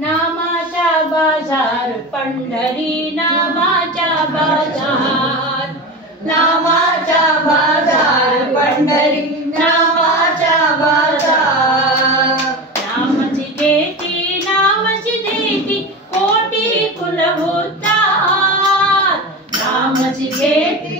नामाचा बाजार पंढरी नामाचा बाजार नामाचा बाजार पंढरी नामाचा बाजार नामची देती कोटी कुलभूतार नामची देती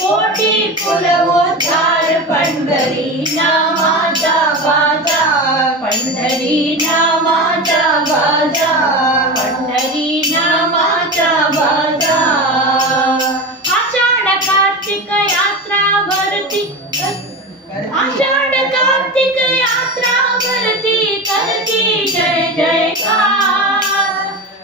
कोटी कुलभूतार पंढरी नामाचा बाजार पंढरी नामाचा बाजार पंढरी नामाचा बाजार आषाढ कार्तिक यात्रा भरती आषाढ कार्तिक यात्रा भरती करती जय जयकार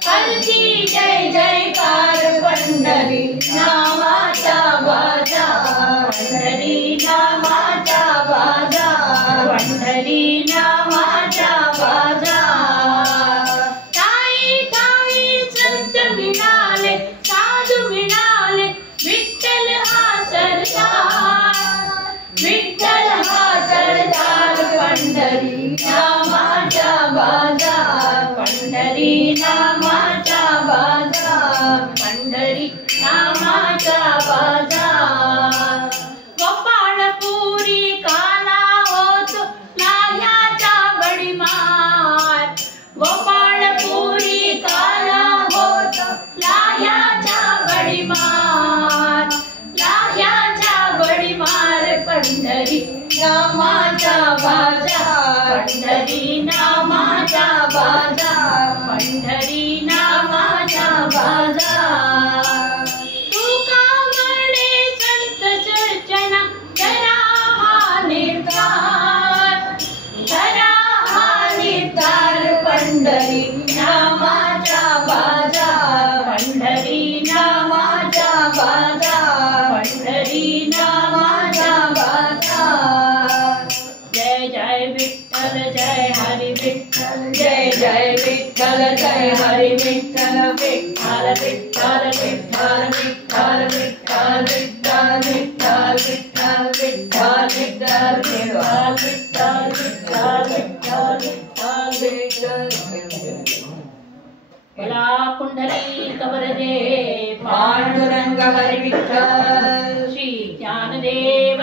करती जय जयकार पंढरी नामाचा बाजार पंढरी नामाचा बाजार पंढरी नामाचा बाजार ठाई ठाई संत मिळाले साधू मिळाले विठ्ठल हा सरदार विठ्ठल हा सरदार पंढरी नामाचा बाजार पंढरी नामाचा बाजार पंढरी नामाचा बाजार गोपाळपुरी काला होतो लाह्याचा बडीमार गोपाळपुरी काला होतो लाह्याचा बडीमार पंढरी नामाचा बाजार पंढरी नामाचा बाजार पंढरी नामाचा बाजार तुका म्हणे संत चर्चना करा हा निर्धार पंढरी नामाचा बाजार पंढरी नामाचा बाजार पंढरी नामाचा बाजार जय जय विठ्ठल जय हरी विठ्ठल जय जय विठ्ठल जय हरी विठ्ठल विठ्ठल विठ्ठल विठ्ठल विठ्ठल विठ्ठल विठ्ठल विठ्ठल विठ्ठल विठ्ठल विठ्ठल विठ्ठल विठ्ठल विठ्ठल बोला पुंडलिक वरदे पांडुरंग हरी विठ्ठल श्री ज्ञानदेव